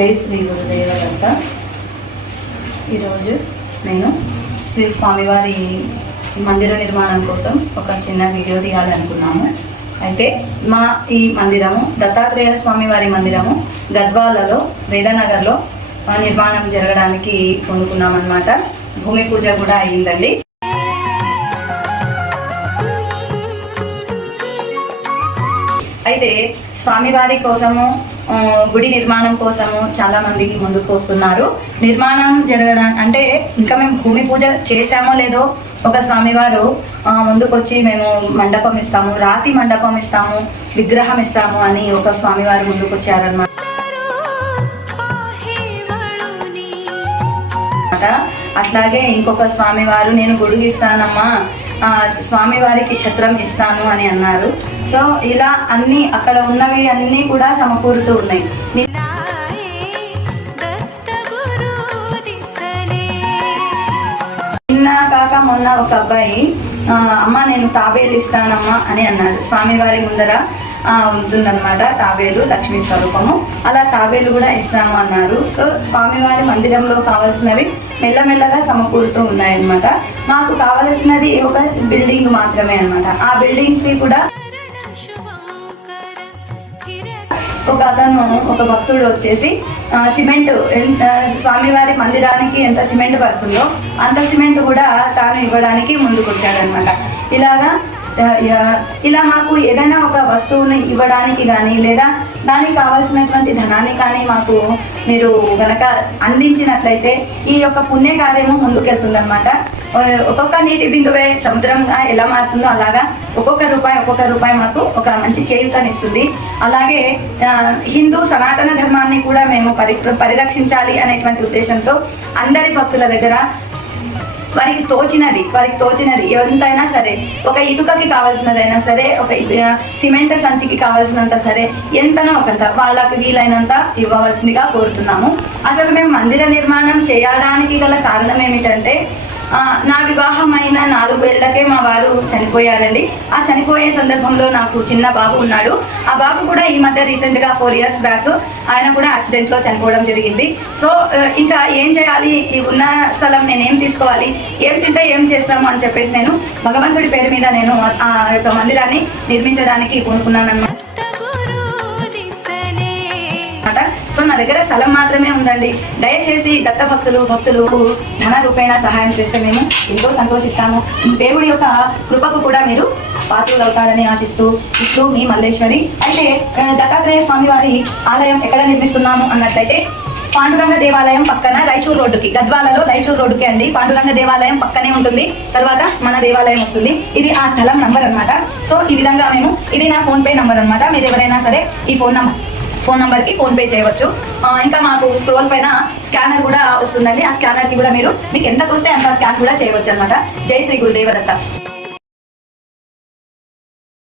జై శ్రీ గురుదేవ దత్త. ఈరోజు నేను శ్రీ స్వామివారి మందిర నిర్మాణం కోసం ఒక చిన్న వీడియో తీయాలనుకున్నాము. అయితే మా ఈ మందిరము దత్తాత్రేయ స్వామివారి మందిరము గద్వాలలో వేదనగర్లో నిర్మాణం జరగడానికి కొనుక్కున్నామన్నమాట. భూమి పూజ కూడా అయ్యిందండి. అయితే స్వామివారి కోసము గుడి నిర్మాణం కోసము చాలా మందికి ముందుకు వస్తున్నారు. నిర్మాణం జరగడం అంటే ఇంకా మేము భూమి పూజ చేసామో లేదో ఒక స్వామివారు ముందుకు వచ్చి మేము మండపం ఇస్తాము, రాతి మండపం ఇస్తాము, విగ్రహం ఇస్తాము అని ఒక స్వామివారు ముందుకు వచ్చారన్నమాట. అట్లాగే ఇంకొక స్వామివారు నేను గొడుగు ఇస్తానమ్మా, స్వామివారికి ఛత్రం ఇస్తాను అని అన్నారు. సో ఇలా అన్ని అక్కడ ఉన్నవి అన్నీ కూడా సమకూరుతూ ఉన్నాయి. నిన్న కాక మొన్న ఒక అబ్బాయి అమ్మ నేను తాబేలు ఇస్తానమ్మా అని అన్నాడు. స్వామివారి ముందర ఉంటుందన్నమాట తాబేలు, లక్ష్మీ స్వరూపము. అలా తాబేలు కూడా ఇస్తాము అన్నారు. సో స్వామివారి మందిరంలో కావాల్సినవి మెల్లమెల్లగా సమకూరుతూ ఉన్నాయన్నమాట. మాకు కావలసినది ఒక బిల్డింగ్ మాత్రమే అన్నమాట. ఆ బిల్డింగ్స్కి కూడా ఒక భక్తుడు వచ్చేసి సిమెంట్ స్వామివారి మందిరానికి ఎంత సిమెంట్ పడుతుందో అంత సిమెంట్ కూడా తాను ఇవ్వడానికి ముందుకు వచ్చాడనమాట. ఇలా మాకు ఏదైనా ఒక వస్తువుని ఇవ్వడానికి కానీ లేదా దానికి కావాల్సినటువంటి ధనాన్ని కానీ మాకు మీరు గనక అందించినట్లయితే ఈ యొక్క పుణ్య కార్యము ముందుకెళ్తుందనమాట. ఒక్కొక్క నీటి బిందువే సముద్రంగా ఎలా మారుతుందో అలాగా ఒక్కొక్క రూపాయి మాకు ఒక మంచి చేయూతనిస్తుంది. అలాగే హిందూ సనాతన ధర్మాన్ని కూడా మేము పరిరక్షించాలి అనేటువంటి ఉద్దేశంతో అందరి భక్తుల దగ్గర వారికి తోచినది ఎంతైనా సరే, ఒక ఇటుకకి కావాల్సినదైనా సరే, ఒక సిమెంట్ సంచికి కావాల్సినంత సరే, ఎంతనో ఒకంత వాళ్ళకి వీలైనంత ఇవ్వవలసిందిగా కోరుతున్నాము. అసలు మేము మందిర నిర్మాణం చేయడానికి గల కారణం ఏమిటంటే నా వివాహం అయిన 4 ఏళ్లకే మా వారు చనిపోయారండి. ఆ చనిపోయే సందర్భంలో నాకు చిన్న బాబు ఉన్నాడు. ఆ బాబు కూడా ఈ మధ్య రీసెంట్గా 4 years బ్యాక్ ఆయన కూడా యాక్సిడెంట్లో చనిపోవడం జరిగింది. సో ఇంకా ఏం చేయాలి, ఉన్న స్థలం నేనేం తీసుకోవాలి, ఏం తింటే ఏం చేస్తాము అని చెప్పేసి నేను భగవంతుడి పేరు మీద నేను ఆ యొక్క మందిరాన్ని నిర్మించడానికి కొనుక్కున్నానన్నమాట. సో నా దగ్గర స్థలం మాత్రమే ఉందండి. దయచేసి దత్త భక్తులు ధన రూపేణ సహాయం చేస్తే మేము ఎంతో సంతోషిస్తాము. దేవుడి యొక్క కృపకు కూడా మీరు పాత్రలు అవుతారని ఆశిస్తూ ఇట్లు మీ మల్లేశ్వరి. అయితే దత్తాత్రేయ స్వామివారి ఆలయం ఎక్కడ నిర్మిస్తున్నాము అన్నట్లయితే పాండురంగ దేవాలయం పక్కన రైచూర్ రోడ్డుకి, గద్వాలలో రైచూర్ రోడ్డుకి అండి. పాండురంగ దేవాలయం పక్కనే ఉంటుంది. తర్వాత మన దేవాలయం వస్తుంది. ఇది ఆ స్థలం నంబర్ అనమాట. సో ఈ విధంగా ఇది నా ఫోన్పే నంబర్ అనమాట. మీరు ఎవరైనా సరే ఈ ఫోన్ నంబర్కి ఫోన్పే చేయవచ్చు. ఇంకా మాకు స్క్రోల్ పైన స్కానర్ కూడా వస్తుందండి. ఆ స్కానర్కి కూడా మీకు ఎంత తోస్తే అంత స్కాన్ కూడా చేయవచ్చు అనమాట. జై శ్రీ గురుదేవ దత్త.